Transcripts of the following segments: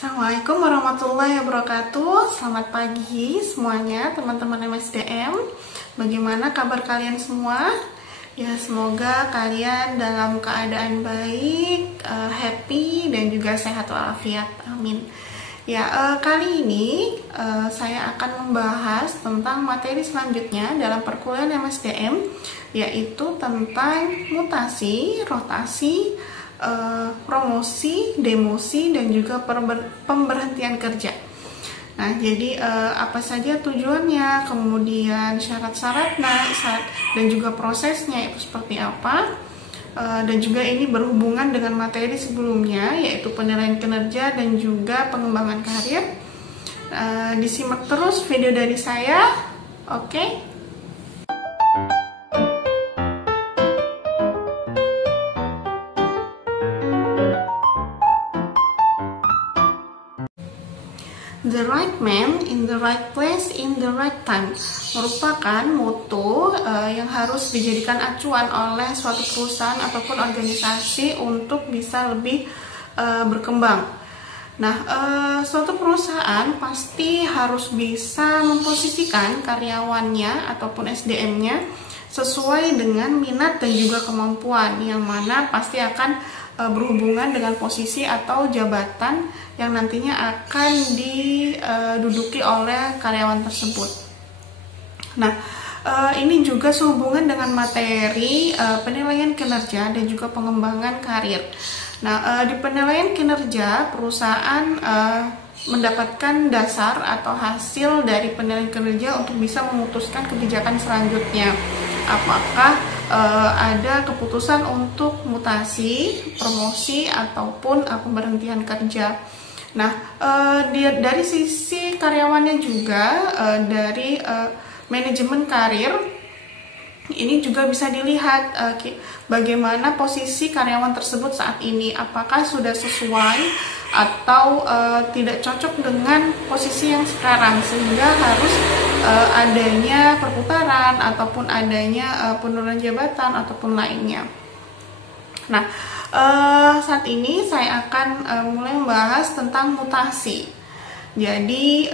Assalamualaikum warahmatullahi wabarakatuh. Selamat pagi semuanya teman-teman MSDM. Bagaimana kabar kalian semua? Ya, semoga kalian dalam keadaan baik, happy dan juga sehat walafiat. Amin. Ya, kali ini saya akan membahas tentang materi selanjutnya dalam perkuliahan MSDM, yaitu tentang mutasi, rotasi, promosi, demosi, dan juga pemberhentian kerja. Nah, jadi apa saja tujuannya, kemudian syarat-syaratnya, dan juga prosesnya itu seperti apa, dan juga ini berhubungan dengan materi sebelumnya, yaitu penilaian kinerja dan juga pengembangan karir. Disimak terus video dari saya, oke? The right man in the right place in the right time merupakan moto yang harus dijadikan acuan oleh suatu perusahaan ataupun organisasi untuk bisa lebih berkembang. Nah, suatu perusahaan pasti harus bisa memposisikan karyawannya ataupun SDM-nya sesuai dengan minat dan juga kemampuan, yang mana pasti akan berhubungan dengan posisi atau jabatan yang nantinya akan diduduki oleh karyawan tersebut. Nah, ini juga sehubungan dengan materi penilaian kinerja dan juga pengembangan karir. Nah, di penilaian kinerja, perusahaan mendapatkan dasar atau hasil dari penilaian kinerja untuk bisa memutuskan kebijakan selanjutnya. Apakah ada keputusan untuk mutasi, promosi, ataupun pemberhentian kerja. Nah, dari sisi karyawannya juga, dari manajemen karir, ini juga bisa dilihat bagaimana posisi karyawan tersebut saat ini, apakah sudah sesuai atau tidak cocok dengan posisi yang sekarang, sehingga harus adanya perputaran ataupun adanya penurunan jabatan ataupun lainnya. Nah, saat ini saya akan mulai membahas tentang mutasi. Jadi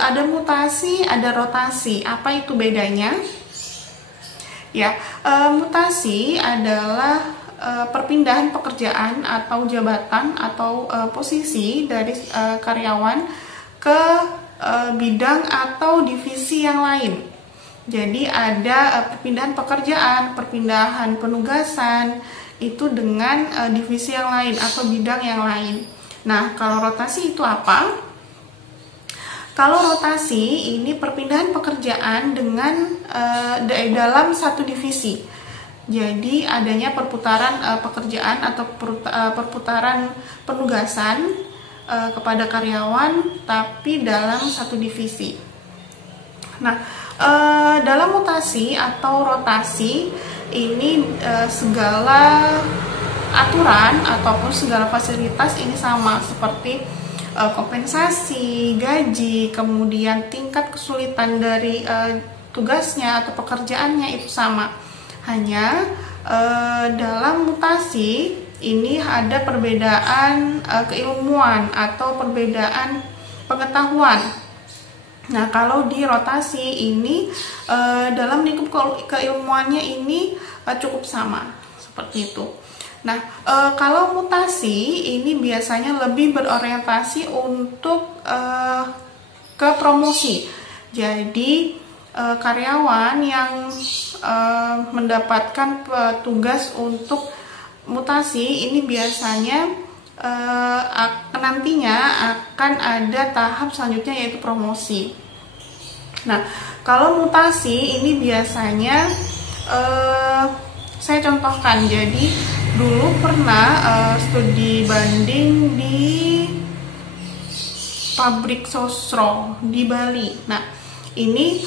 ada mutasi, ada rotasi. Apa itu bedanya? Ya, mutasi adalah perpindahan pekerjaan atau jabatan atau posisi dari karyawan ke bidang atau divisi yang lain. Jadi ada perpindahan pekerjaan, perpindahan penugasan itu dengan divisi yang lain atau bidang yang lain. Nah, kalau rotasi itu apa? Kalau rotasi ini perpindahan pekerjaan dengan dalam satu divisi. Jadi adanya perputaran pekerjaan atau perputaran penugasan kepada karyawan, tapi dalam satu divisi. Nah, dalam mutasi atau rotasi ini segala aturan ataupun segala fasilitas ini sama, seperti kompensasi, gaji, kemudian tingkat kesulitan dari tugasnya atau pekerjaannya itu sama. Hanya dalam mutasi ini ada perbedaan keilmuan atau perbedaan pengetahuan. Nah, kalau di rotasi ini dalam lingkup keilmuannya ini cukup sama, seperti itu. Nah, kalau mutasi ini biasanya lebih berorientasi untuk ke promosi. Jadi karyawan yang mendapatkan tugas untuk mutasi ini biasanya nantinya akan ada tahap selanjutnya, yaitu promosi. Nah, kalau mutasi ini biasanya saya contohkan. Jadi dulu pernah studi banding di pabrik sosro di Bali. Nah, ini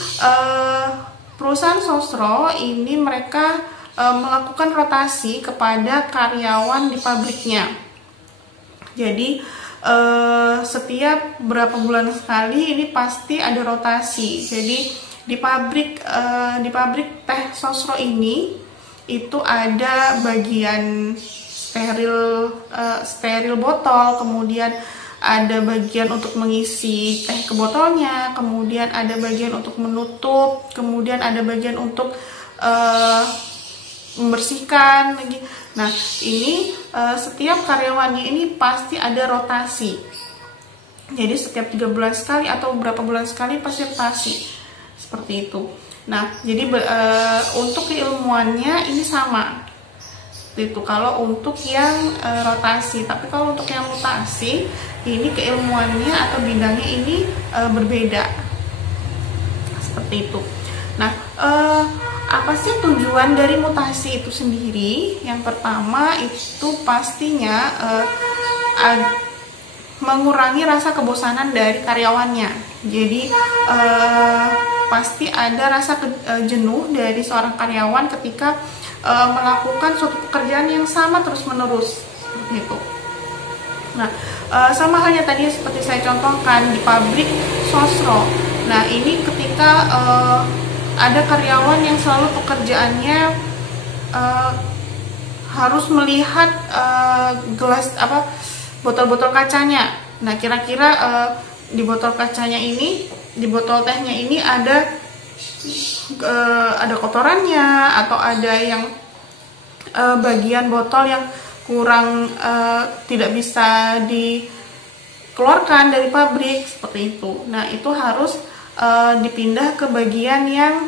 perusahaan sosro ini mereka melakukan rotasi kepada karyawan di pabriknya. Jadi setiap berapa bulan sekali ini pasti ada rotasi. Jadi di pabrik teh sosro ini itu ada bagian steril botol, kemudian ada bagian untuk mengisi teh ke botolnya, kemudian ada bagian untuk menutup, kemudian ada bagian untuk membersihkan lagi. Nah, ini setiap karyawannya ini pasti ada rotasi. Jadi setiap 3 bulan sekali atau beberapa bulan sekali pasti rotasi. Seperti itu. Nah, jadi untuk keilmuannya ini sama. Itu kalau untuk yang rotasi, tapi kalau untuk yang mutasi ini keilmuannya atau bidangnya ini berbeda. Seperti itu. Nah, apa sih tujuan dari mutasi itu sendiri? Yang pertama itu pastinya mengurangi rasa kebosanan dari karyawannya. Jadi pasti ada rasa jenuh dari seorang karyawan ketika melakukan suatu pekerjaan yang sama terus-menerus gitu. Nah, sama halnya tadi seperti saya contohkan di pabrik sosro. Nah, ini ketika ada karyawan yang selalu pekerjaannya harus melihat gelas botol-botol kacanya. Nah, kira-kira di botol kacanya ini, di botol tehnya ini ada kotorannya atau ada yang bagian botol yang kurang tidak bisa dikeluarkan dari pabrik seperti itu. Nah, itu harus dipindah ke bagian yang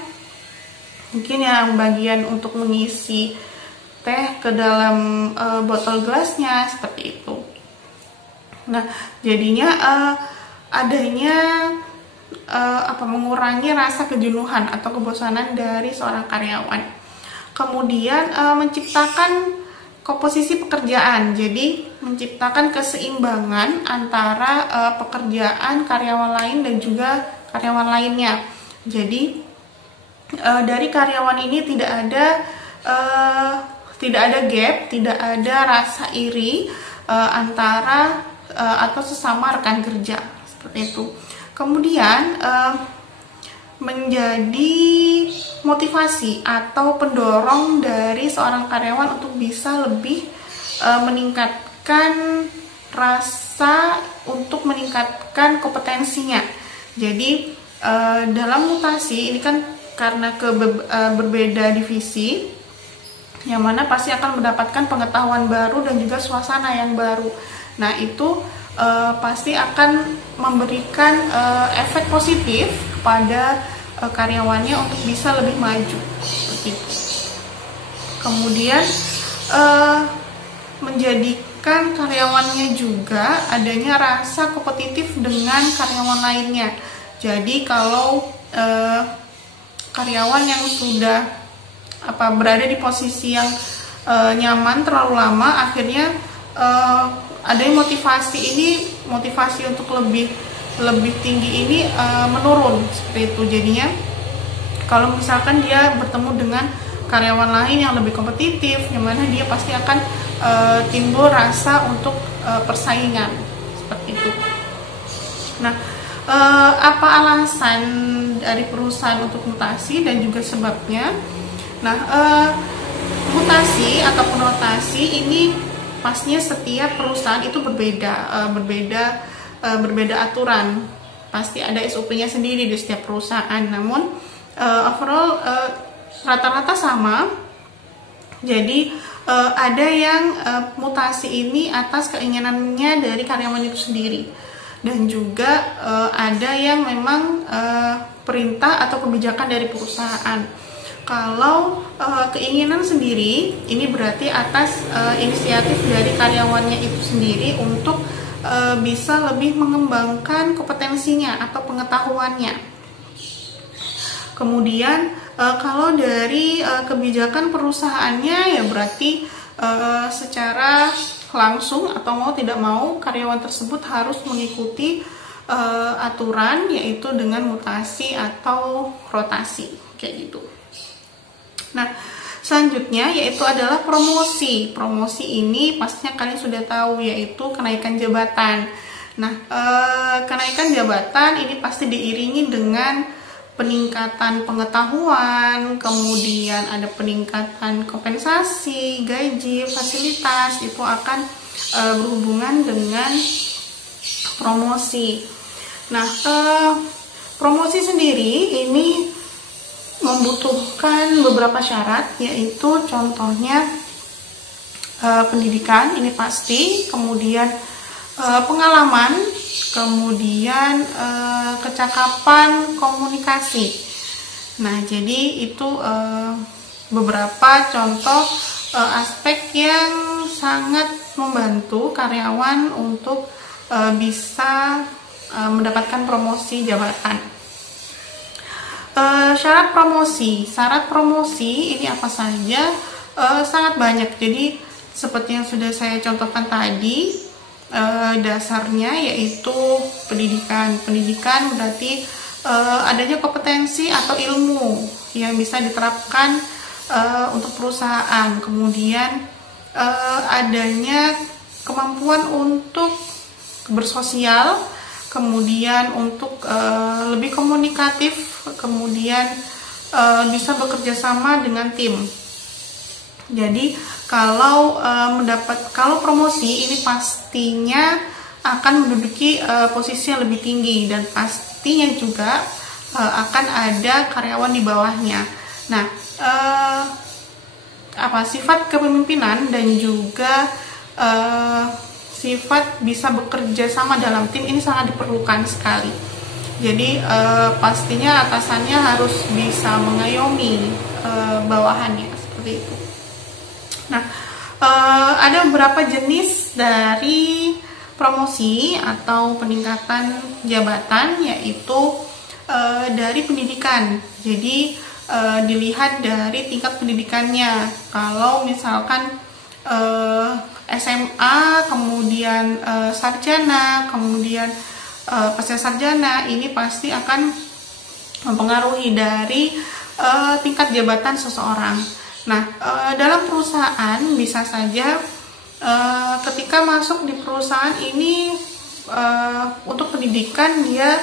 mungkin yang bagian untuk mengisi teh ke dalam botol gelasnya seperti itu. Nah, jadinya adanya mengurangi rasa kejenuhan atau kebosanan dari seorang karyawan. Kemudian menciptakan komposisi pekerjaan, jadi menciptakan keseimbangan antara pekerjaan karyawan lain dan juga karyawan lainnya. Jadi dari karyawan ini tidak ada gap, tidak ada rasa iri antara atau sesama rekan kerja seperti itu. Kemudian menjadi motivasi atau pendorong dari seorang karyawan untuk bisa lebih meningkatkan rasa untuk meningkatkan kompetensinya. Jadi dalam mutasi ini kan karena berbeda divisi, yang mana pasti akan mendapatkan pengetahuan baru dan juga suasana yang baru. Nah, itu pasti akan memberikan efek positif kepada karyawannya untuk bisa lebih maju seperti itu. Kemudian menjadikan karyawannya juga adanya rasa kompetitif dengan karyawan lainnya. Jadi kalau karyawan yang sudah berada di posisi yang nyaman terlalu lama, akhirnya ada yang motivasi untuk lebih tinggi ini menurun seperti itu. Jadinya kalau misalkan dia bertemu dengan karyawan lain yang lebih kompetitif, yang mana dia pasti akan timbul rasa untuk persaingan seperti itu. Nah, apa alasan dari perusahaan untuk mutasi dan juga sebabnya? Nah, mutasi ataupun rotasi ini pastinya setiap perusahaan itu berbeda aturan. Pasti ada SOP-nya sendiri di setiap perusahaan. Namun overall rata-rata sama. Jadi ada yang mutasi ini atas keinginannya dari karyawan itu sendiri, dan juga ada yang memang perintah atau kebijakan dari perusahaan. Kalau keinginan sendiri ini berarti atas inisiatif dari karyawannya itu sendiri untuk bisa lebih mengembangkan kompetensinya atau pengetahuannya. Kemudian kalau dari kebijakan perusahaannya, ya berarti secara langsung atau mau tidak mau karyawan tersebut harus mengikuti aturan, yaitu dengan mutasi atau rotasi kayak gitu. Nah, selanjutnya yaitu adalah promosi. Promosi ini pastinya kalian sudah tahu, yaitu kenaikan jabatan. Nah, kenaikan jabatan ini pasti diiringi dengan peningkatan pengetahuan, kemudian ada peningkatan kompensasi, gaji, fasilitas. Itu akan berhubungan dengan promosi. Nah, promosi sendiri ini membutuhkan beberapa syarat, yaitu contohnya pendidikan, ini pasti, kemudian pengalaman, kemudian kecakapan komunikasi. Nah, jadi itu beberapa contoh aspek yang sangat membantu karyawan untuk bisa mendapatkan promosi jabatan. Syarat promosi ini apa saja? Sangat banyak. Jadi seperti yang sudah saya contohkan tadi, dasarnya yaitu pendidikan. Pendidikan berarti adanya kompetensi atau ilmu yang bisa diterapkan untuk perusahaan. Kemudian adanya kemampuan untuk bersosial, kemudian untuk lebih komunikatif, kemudian bisa bekerja sama dengan tim. Jadi kalau promosi ini pastinya akan menduduki posisi yang lebih tinggi, dan pastinya juga akan ada karyawan di bawahnya. Nah, sifat kepemimpinan dan juga sifat bisa bekerja sama dalam tim ini sangat diperlukan sekali. Jadi pastinya atasannya harus bisa mengayomi bawahannya, seperti itu. Nah, ada beberapa jenis dari promosi atau peningkatan jabatan, yaitu dari pendidikan. Jadi dilihat dari tingkat pendidikannya. Kalau misalkan SMA, kemudian sarjana, kemudian pasca sarjana, ini pasti akan mempengaruhi dari tingkat jabatan seseorang. Nah, dalam perusahaan bisa saja ketika masuk di perusahaan ini untuk pendidikan dia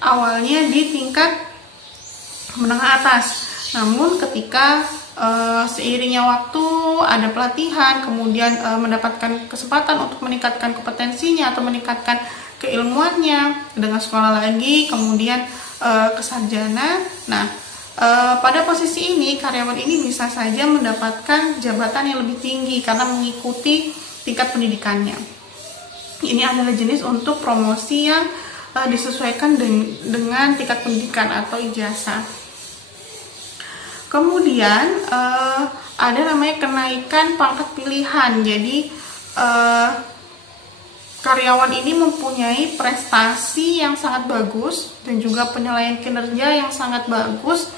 awalnya di tingkat menengah atas. Namun ketika seiringnya waktu ada pelatihan, kemudian mendapatkan kesempatan untuk meningkatkan kompetensinya atau meningkatkan keilmuannya dengan sekolah lagi, kemudian ke sarjana. Nah, pada posisi ini karyawan ini bisa saja mendapatkan jabatan yang lebih tinggi karena mengikuti tingkat pendidikannya. Ini adalah jenis untuk promosi yang disesuaikan dengan tingkat pendidikan atau ijazah. Kemudian ada namanya kenaikan pangkat pilihan. Jadi karyawan ini mempunyai prestasi yang sangat bagus dan juga penilaian kinerja yang sangat bagus,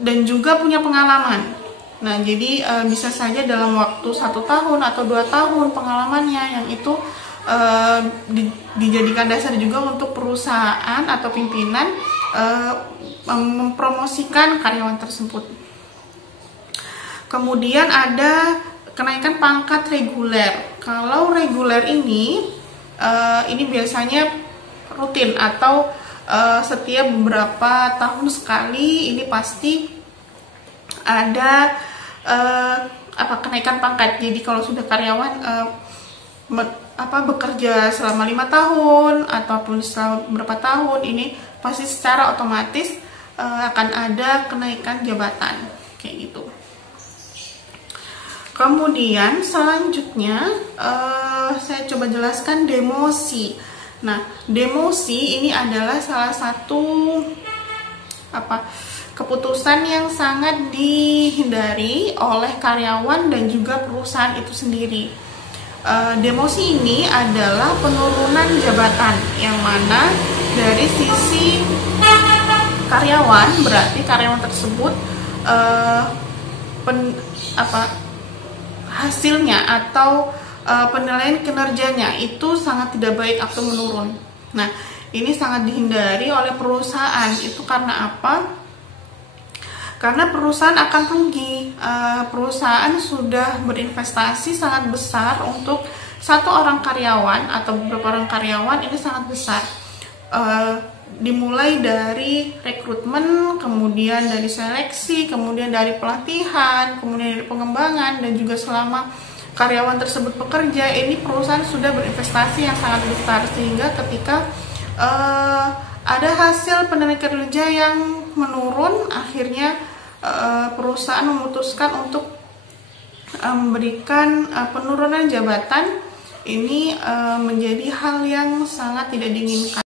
dan juga punya pengalaman. Nah, jadi bisa saja dalam waktu 1 tahun atau 2 tahun pengalamannya yang itu dijadikan dasar juga untuk perusahaan atau pimpinan mempromosikan karyawan tersebut. Kemudian ada kenaikan pangkat reguler. Kalau reguler ini biasanya rutin atau setiap beberapa tahun sekali, ini pasti ada kenaikan pangkat. Jadi kalau sudah karyawan bekerja selama 5 tahun ataupun selama beberapa tahun, ini pasti secara otomatis akan ada kenaikan jabatan kayak gitu. Kemudian selanjutnya saya coba jelaskan demosi. Nah, demosi ini adalah salah satu keputusan yang sangat dihindari oleh karyawan dan juga perusahaan itu sendiri. Demosi ini adalah penurunan jabatan yang mana dari sisi karyawan, berarti karyawan tersebut hasilnya atau penilaian kinerjanya itu sangat tidak baik atau menurun. Nah, ini sangat dihindari oleh perusahaan. Itu karena apa? Karena perusahaan akan rugi. Perusahaan sudah berinvestasi sangat besar untuk 1 orang karyawan atau beberapa orang karyawan, ini sangat besar. Dimulai dari rekrutmen, kemudian dari seleksi, kemudian dari pelatihan, kemudian dari pengembangan, dan juga selama karyawan tersebut bekerja, ini perusahaan sudah berinvestasi yang sangat besar, sehingga ketika ada hasil tenaga kerja yang menurun, akhirnya perusahaan memutuskan untuk memberikan penurunan jabatan. Ini menjadi hal yang sangat tidak diinginkan.